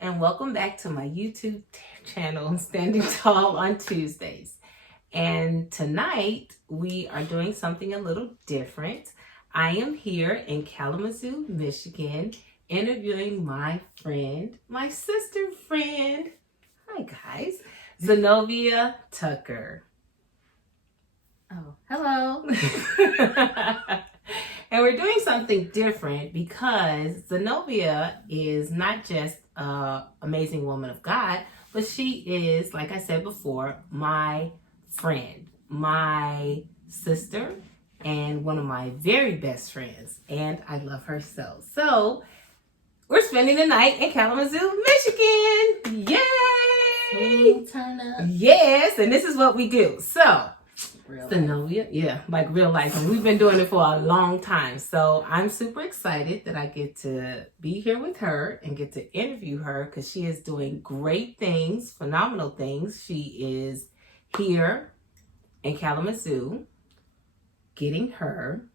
and welcome back to my YouTube channel, Standing Tall on Tuesdays. And tonight we are doing something a little different. I am here in Kalamazoo, Michigan, interviewing my friend, my sister friend. Hi guys, Zanovia Tucker. Oh, hello. And we're doing something different because Zanovia is not just an amazing woman of God, but she is, like I said before, my friend, my sister, and one of my very best friends. And I love her so. So we're spending the night in Kalamazoo, Michigan. Yay! Turn up. Yes, and this is what we do. So Real Zanovia, yeah, like real life. And we've been doing it for a long time. So I'm super excited that I get to be here with her and get to interview her because she is doing great things, phenomenal things. She is here in Kalamazoo getting her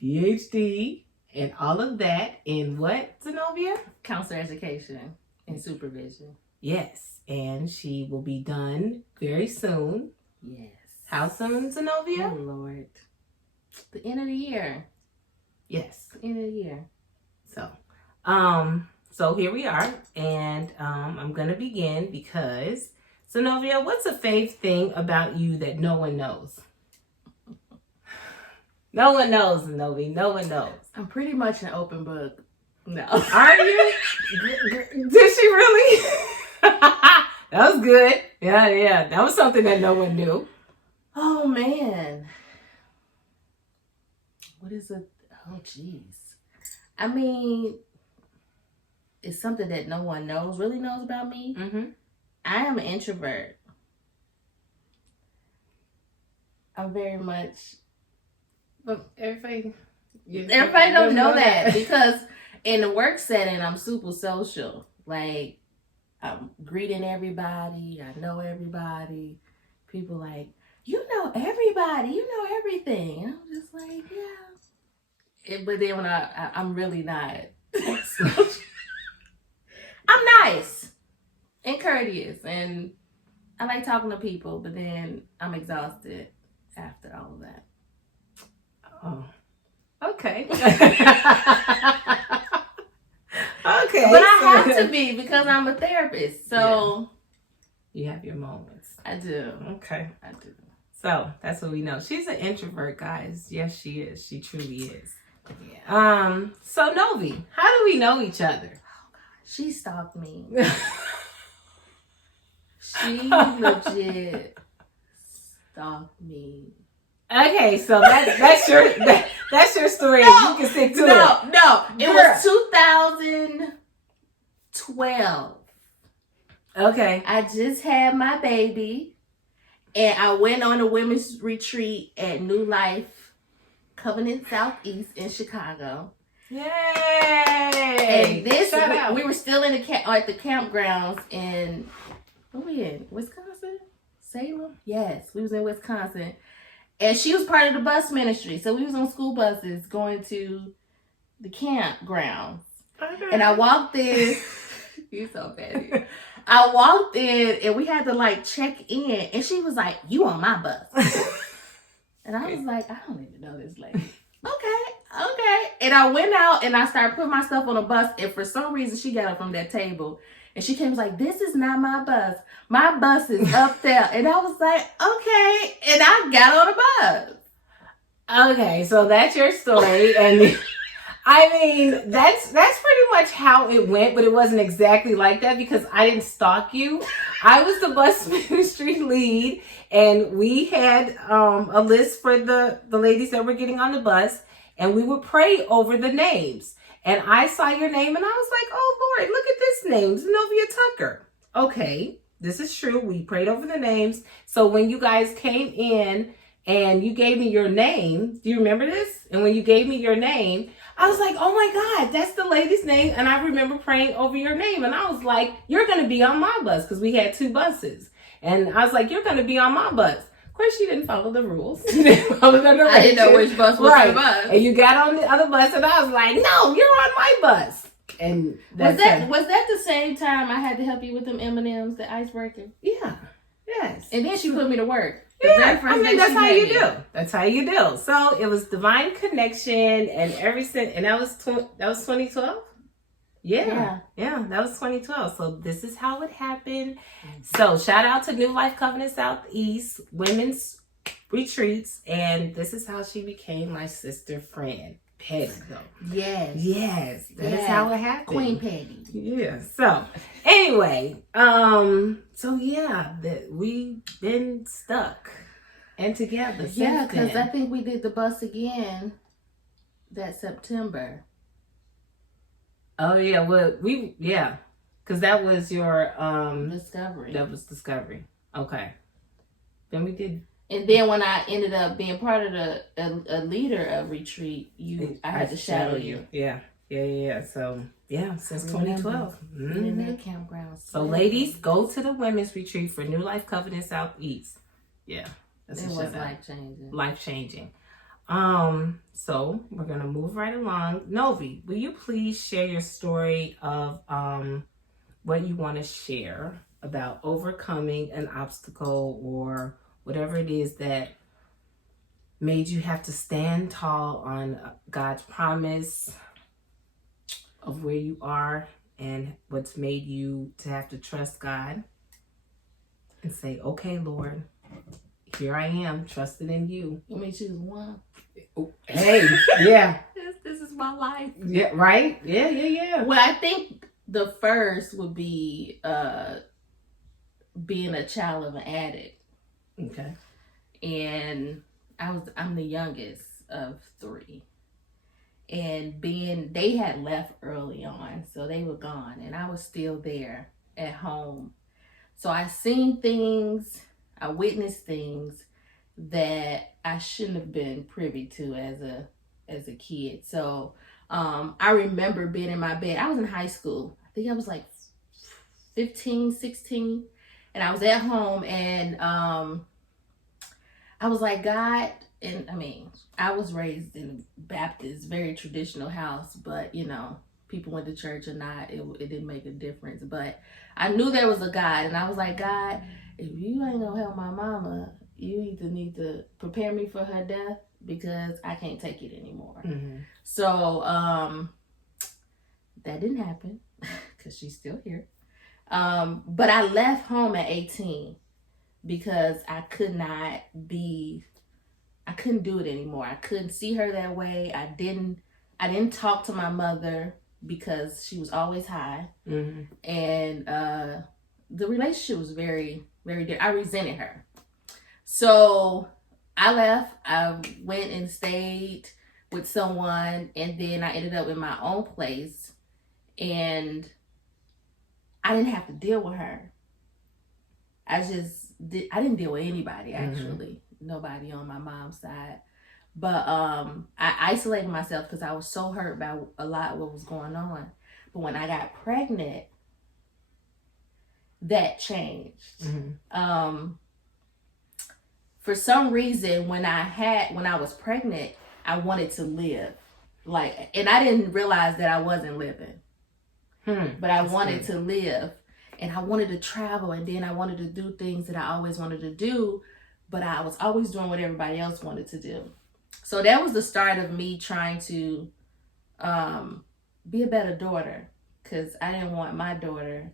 PhD and all of that in what, Zanovia? Counselor education and supervision. Yes, and she will be done very soon. Yes. How soon, Zanovia? Oh, Lord. The end of the year. Yes. The end of the year. So here we are, and I'm gonna begin because Zanovia, what's a fave thing about you that no one knows? No one knows, Zanovia. No one knows. I'm pretty much an open book. No. Are you? Did she really? That was good. Yeah. That was something that no one knew. Oh, man. What is it? Oh, jeez. I mean, it's something that no one really knows about me. Mm-hmm. I am an introvert. I'm very much... But everybody don't know that because in the work setting, I'm super social. Like, I'm greeting everybody. I know everybody. People like, you know everybody. You know everything. And I'm just like, yeah. But then when I'm really not. I'm nice and courteous. And I like talking to people. But then I'm exhausted after all of that. Oh, okay. Okay. But I have to be because I'm a therapist. So you have your moments. I do. Okay. I do. So that's what we know. She's an introvert, guys. Yes, she is. She truly is. Yeah. So Novi, how do we know each other? Oh God, she stalked me. She legit stalked me. Okay, so that's your story. No, you can stick to it. No. It was 2012. Okay. I just had my baby, and I went on a women's retreat at New Life Covenant Southeast in Chicago. Yay! And this, Shout out. we were still in at the campgrounds in, where we in? Wisconsin? Salem? Yes, we was in Wisconsin. And she was part of the bus ministry. So we was on school buses going to the campgrounds. Okay. And I walked in. You so petty. I walked in and we had to like check in. And she was like, you on my bus. And I was like, I don't even know this lady. Okay. And I went out and I started putting myself on a bus. And for some reason, she got up from that table. And she came and was like, this is not my bus. My bus is up there. And I was like, okay. And I got on the bus. Okay, so that's your story. And I mean, that's pretty much how it went, but it wasn't exactly like that because I didn't stalk you. I was the bus ministry lead, and we had a list for the ladies that were getting on the bus, and we would pray over the names. And I saw your name, and I was like, oh, Lord, look at this name, Zanovia Tucker. Okay, this is true. We prayed over the names. So when you guys came in and you gave me your name, do you remember this? And when you gave me your name, I was like, oh, my God, that's the lady's name. And I remember praying over your name. And I was like, you're going to be on my bus because we had 2 buses. And I was like, you're going to be on my bus. Of course, she didn't follow the rules. She didn't follow the directions. I didn't know which bus was right. the bus. And you got on the other bus, and I was like, no, you're on my bus. And was that the same time I had to help you with them M&Ms, the icebreaker? Yeah. Yes. And then she put me to work. Yeah, I mean, that's how you do. That's how you do. So it was divine connection, and ever since, and that was 2012. Yeah, that was 2012. So this is how it happened. So shout out to New Life Covenant Southeast Women's Retreats, and this is how she became my sister friend, Petty. Though. Yes, that is how it happened. Queen Petty. Yeah. So anyway, so yeah, that we've been stuck and together. Yeah, because I think we did the bus again that September. Oh yeah, well because that was your Discovery. That was Discovery. Okay. Then we did. And then when I ended up being part of a leader of retreat, I had to shadow you. Yeah. So since 2012. In that campground. So ladies, go to the women's retreat for New Life Covenant Southeast. Yeah. It was life-changing. Life-changing. So we're gonna move right along. Novi, will you please share your story of what you want to share about overcoming an obstacle or whatever it is that made you have to stand tall on God's promise of where you are and what's made you to have to trust God and say, okay, Lord, here I am, trusting in you. You may choose one. Hey, yeah. This is my life. Yeah, right? Yeah. Well, I think the first would be being a child of an addict. Okay. And I'm the youngest of 3. And they had left early on, so they were gone, and I was still there at home. So I seen things, I witnessed things that I shouldn't have been privy to as a kid. So I remember being in my bed. I was in high school. I think I was like 15, 16. And I was at home, and I was like, God, and I mean, I was raised in a Baptist, very traditional house, but people went to church or not, it didn't make a difference. But I knew there was a God, and I was like, God, if you ain't gonna help my mama, you either need to prepare me for her death, because I can't take it anymore. Mm-hmm. So that didn't happen, because she's still here. But I left home at 18 because I couldn't do it anymore. I couldn't see her that way. I didn't talk to my mother because she was always high. Mm-hmm. And the relationship was very, very different. I resented her. So I left. I went and stayed with someone, and then I ended up in my own place, and I didn't have to deal with her. I didn't deal with anybody, actually. Mm-hmm. Nobody on my mom's side. But I isolated myself because I was so hurt by a lot of what was going on. But when I got pregnant, that changed. Mm-hmm. For some reason, when I was pregnant, I wanted to live. And I didn't realize that I wasn't living. But I wanted to live, and I wanted to travel, and then I wanted to do things that I always wanted to do, but I was always doing what everybody else wanted to do. So that was the start of me trying to be a better daughter, because I didn't want my daughter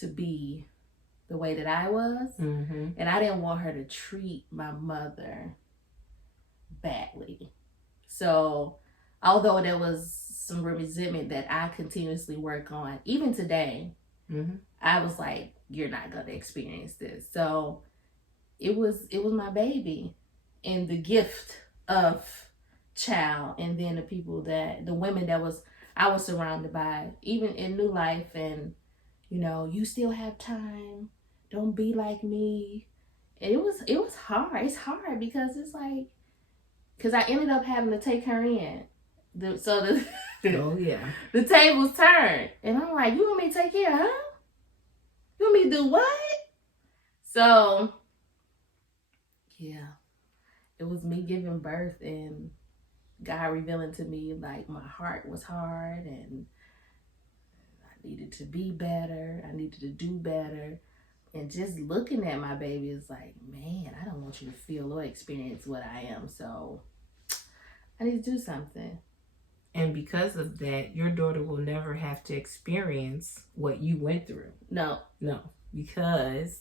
to be the way that I was, mm-hmm. and I didn't want her to treat my mother badly. So although there was some resentment that I continuously work on, even today, mm-hmm. I was like, you're not going to experience this. So it was my baby, and the gift of child, and then the women that I was surrounded by, even in New Life, and you still have time, don't be like me. And it was hard. It's hard because it's like, because I ended up having to take her in. Oh yeah. The tables turned, and I'm like, you want me to take care of her? You want me to do what? So yeah, it was me giving birth, and God revealing to me like my heart was hard, and needed to be better. I needed to do better. And just looking at my baby is like, man, I don't want you to feel or experience what I am. So I need to do something. And because of that, your daughter will never have to experience what you went through. No. Because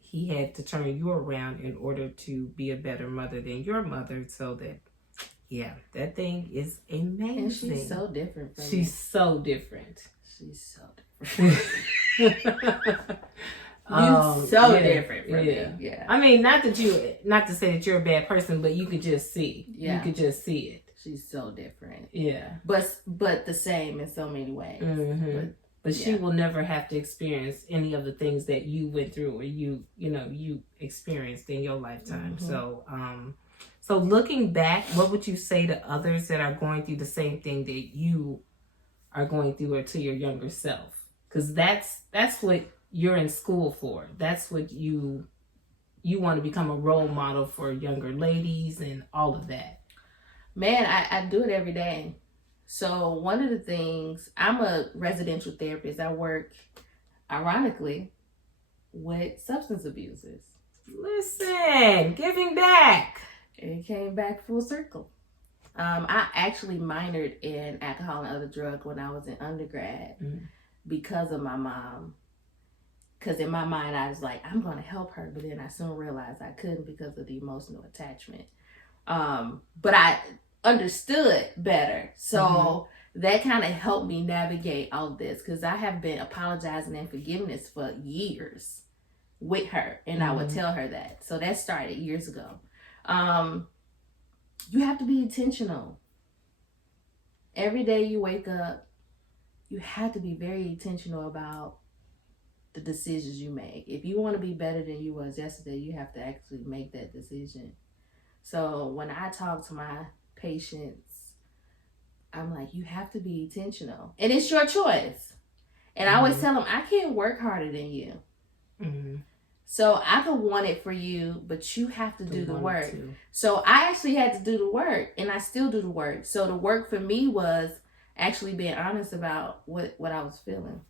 he had to turn you around in order to be a better mother than your mother. So that, yeah, that thing is amazing. And she's so different from me. She's so different. She's so different. Different from me. Yeah. I mean, not to say that you're a bad person, but you could just see. Yeah. You could just see it. She's so different. Yeah. But the same in so many ways. Mm-hmm. But she will never have to experience any of the things that you went through or you experienced in your lifetime. Mm-hmm. So looking back, what would you say to others that are going through the same thing that you are going through, or to your younger self? Because that's what you're in school for. That's what you want to become a role model for younger ladies and all of that. Man, I do it every day. So one of the things, I'm a residential therapist. I work, ironically, with substance abusers. Listen, giving back. It came back full circle. I actually minored in alcohol and other drugs when I was in undergrad because of my mom. Because in my mind, I was like, I'm going to help her. But then I soon realized I couldn't because of the emotional attachment. But I understood better. So that kind of helped me navigate all this, because I have been apologizing and forgiveness for years with her. And I would tell her that. So that started years ago. You have to be intentional. Every day you wake up, you have to be very intentional about the decisions you make. If you want to be better than you was yesterday, you have to actually make that decision. So when I talk to my patients, I'm like, you have to be intentional. And it's your choice. And I always tell them, I can't work harder than you. So I could want it for you, but you have to do the work. So I actually had to do the work, and I still do the work. So the work for me was actually being honest about what I was feeling.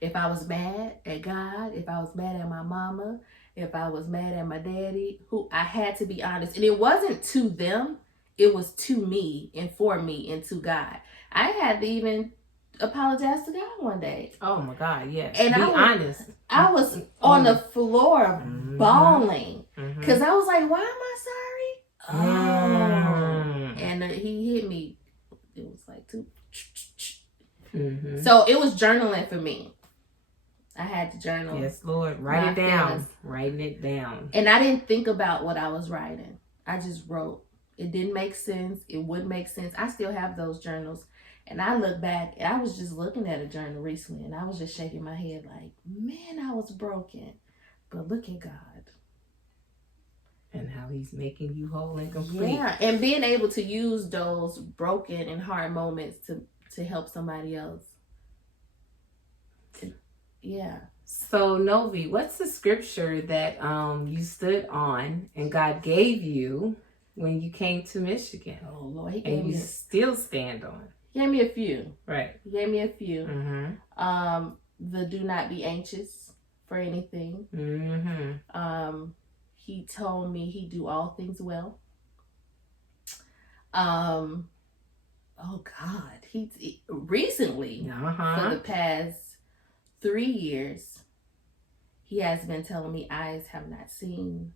If I was mad at God, if I was mad at my mama, if I was mad at my daddy, I had to be honest. And it wasn't to them, it was to me and for me and to God. I had to even apologize to God one day. Oh my God, yes. And be honest. I was on the floor bawling because I was like, why am I sorry? And he hit me. It was like two. So it was journaling for me. I had to journal. Yes, Lord. Write it down. Writing it down. And I didn't think about what I was writing. I just wrote. It didn't make sense. It wouldn't make sense. I still have those journals. And I look back, and I was just looking at a journal recently, and I was just shaking my head like, man, I was broken. But look at God. And how he's making you whole and complete. Yeah, and being able to use those broken and hard moments to help somebody else. Yeah. So, Novi, what's the scripture that you stood on and God gave you when you came to Michigan? Oh, Lord, he gave me still stand on. He gave me a few. Right. He gave me a few. The do not be anxious for anything. He told me he do all things well. Oh God, he recently for the past 3 years, he has been telling me eyes have not seen,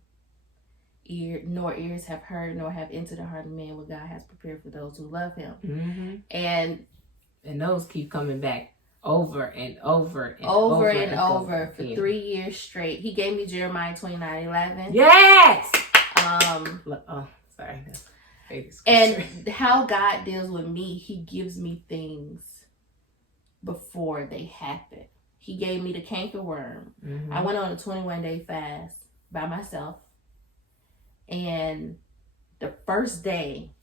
nor ears have heard, nor have entered the heart of man what God has prepared for those who love him. And those keep coming back over and over for 3 years straight. He gave me Jeremiah 29:11. Yes. Sorry. And how God deals with me, he gives me things before they happen. He gave me the cankerworm. I went on a 21-day fast by myself. And the first day,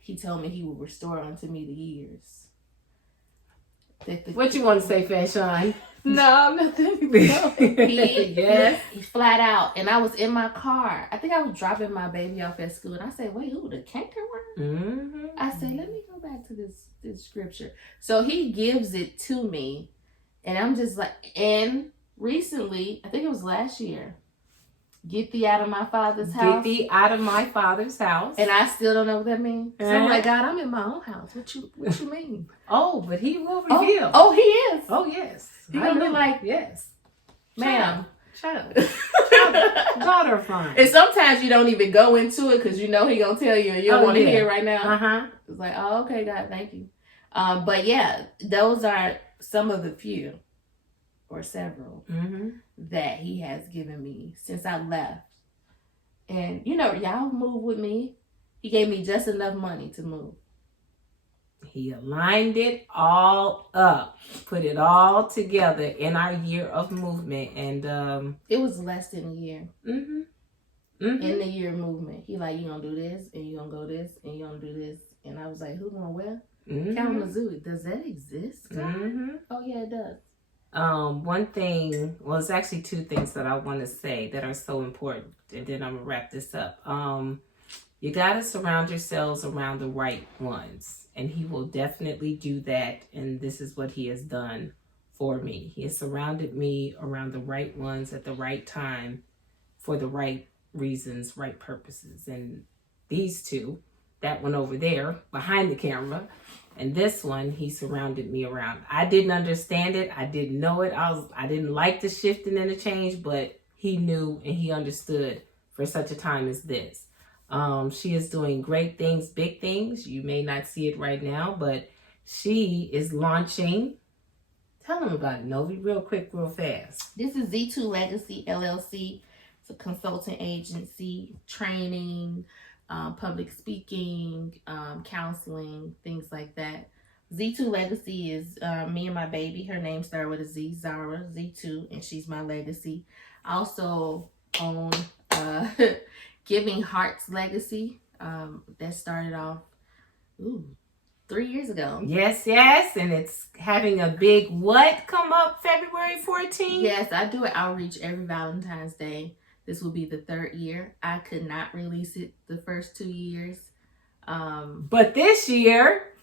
he told me he would restore unto me the years. What you want to say, Fashawn? No, nothing. He's flat out. And I was in my car. I think I was dropping my baby off at school. And I said, wait, the cankerworm? I said, let me go back back to this scripture. So he gives it to me, and I'm just like, and recently, I think it was last year, get thee out of my father's house. Get thee out of my father's house. And I still don't know what that means. So I'm like, God, I'm in my own house. What you mean? Oh, but he will reveal. Oh, he is. Oh, yes. He gonna be like, yes. ma'am. Child. Daughter fine. And sometimes you don't even go into it because you know he gonna tell you and you don't want to hear it right now. Uh-huh. It's like, oh, okay, God, thank you. But yeah, those are some of the few or several that he has given me since I left. And you know, y'all move with me. He gave me just enough money to move. He aligned it all up, put it all together in our year of movement, and it was less than a year. In the year of movement, he like, you gonna do this, and you gonna go this, and you gonna do this, and I was like, who gonna where? Kalamazoo. Does that exist? Oh yeah, it does. One thing, well, it's actually two things that I want to say that are so important, and then I'm gonna wrap this up. You gotta surround yourselves around the right ones, and he will definitely do that. And this is what he has done for me. He has surrounded me around the right ones at the right time for the right reasons, right purposes. And these two, that one over there behind the camera, and this one, he surrounded me around. I didn't understand it. I didn't know it. I didn't like the shifting and the change, but he knew and he understood for such a time as this. She is doing great things, big things. You may not see it right now, but she is launching. Tell them about it, Novi, real quick, real fast. This is Z2 Legacy LLC. It's a consulting agency, training, public speaking, counseling, things like that. Z2 Legacy is me and my baby. Her name started with a Z, Zara, Z2, and she's my legacy. I also own Giving Hearts Legacy. That started off 3 years ago. Yes, and it's having a big what come up February 14th? Yes, I do an outreach every Valentine's Day. This will be the 3rd year. I could not release it the first 2 years. But this year,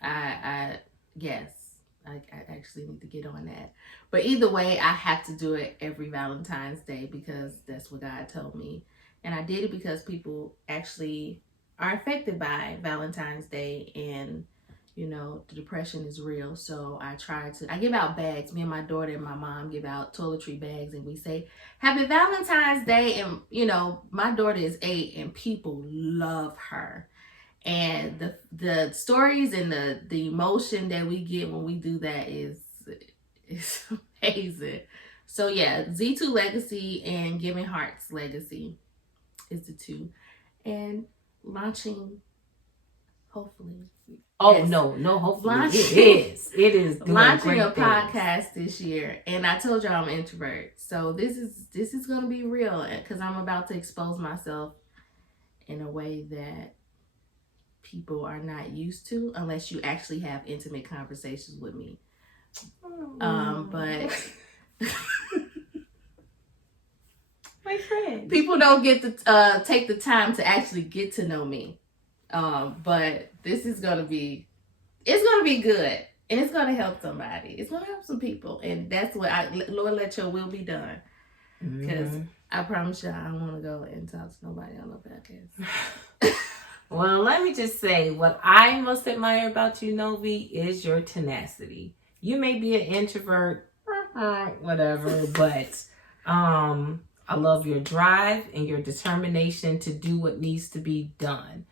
I actually need to get on that. But either way, I have to do it every Valentine's Day because that's what God told me. And I did it because people actually are affected by Valentine's Day, and you know, the depression is real. So I give out bags. Me and my daughter and my mom give out toiletry bags, and we say, Happy Valentine's Day. And you know, my daughter is 8 and people love her. And the stories and the emotion that we get when we do that is amazing. So yeah, Z2 Legacy and Giving Hearts Legacy is the two. And launching, hopefully. Oh, yes. No, hopefully it is doing launching a things. podcast this year. And I told y'all I'm an introvert. So this is going to be real because I'm about to expose myself in a way that people are not used to unless you actually have intimate conversations with me. But my friend, people don't get to take the time to actually get to know me. But this is gonna be good, and it's gonna help somebody. It's gonna help some people, and that's what Lord, let your will be done. Because I promise you, I don't want to go and talk to nobody on no podcast. Well, let me just say, what I most admire about you, Novi, is your tenacity. You may be an introvert, whatever, but I love your drive and your determination to do what needs to be done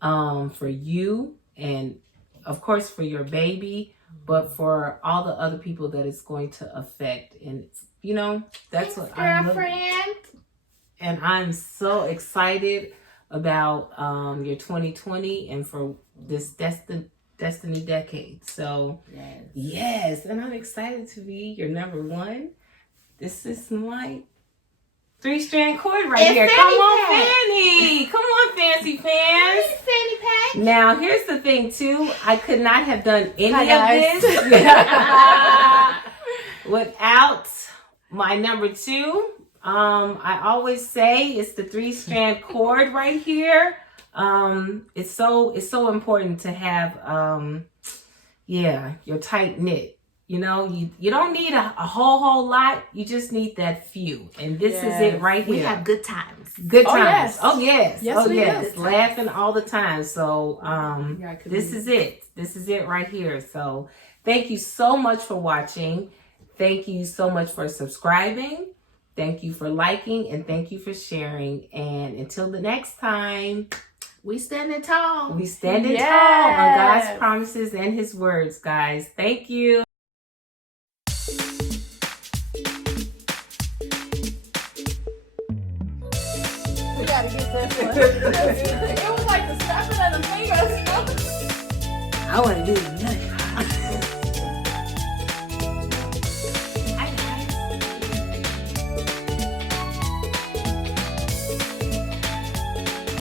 for you and, of course, for your baby, but for all the other people that it's going to affect. And, you know, that's what I'm girlfriend. And I'm so excited about your 2020 and for this Destiny decade. So yes, and I'm excited to be your number one. This is my 3-strand cord right here. Come on, Fanny. Come on, fancy fans. Fanny pack. Now here's the thing too. I could not have done any of this without my number 2. I always say it's the 3-strand cord right here. it's so important to have your tight knit. You know, you don't need a whole lot. You just need that few. And this is it right here. We have good times. Good times. Yes. Oh, yes. Yes, oh, we yes. do. Laughing all the time. So, this is it. This is it right here. So, thank you so much for watching. Thank you so much for subscribing. Thank you for liking. And thank you for sharing. And until the next time, we standing tall. We standing tall on God's promises and His words, guys. Thank you. We gotta get this one. It was like the snapping of the fingers. I want to do it.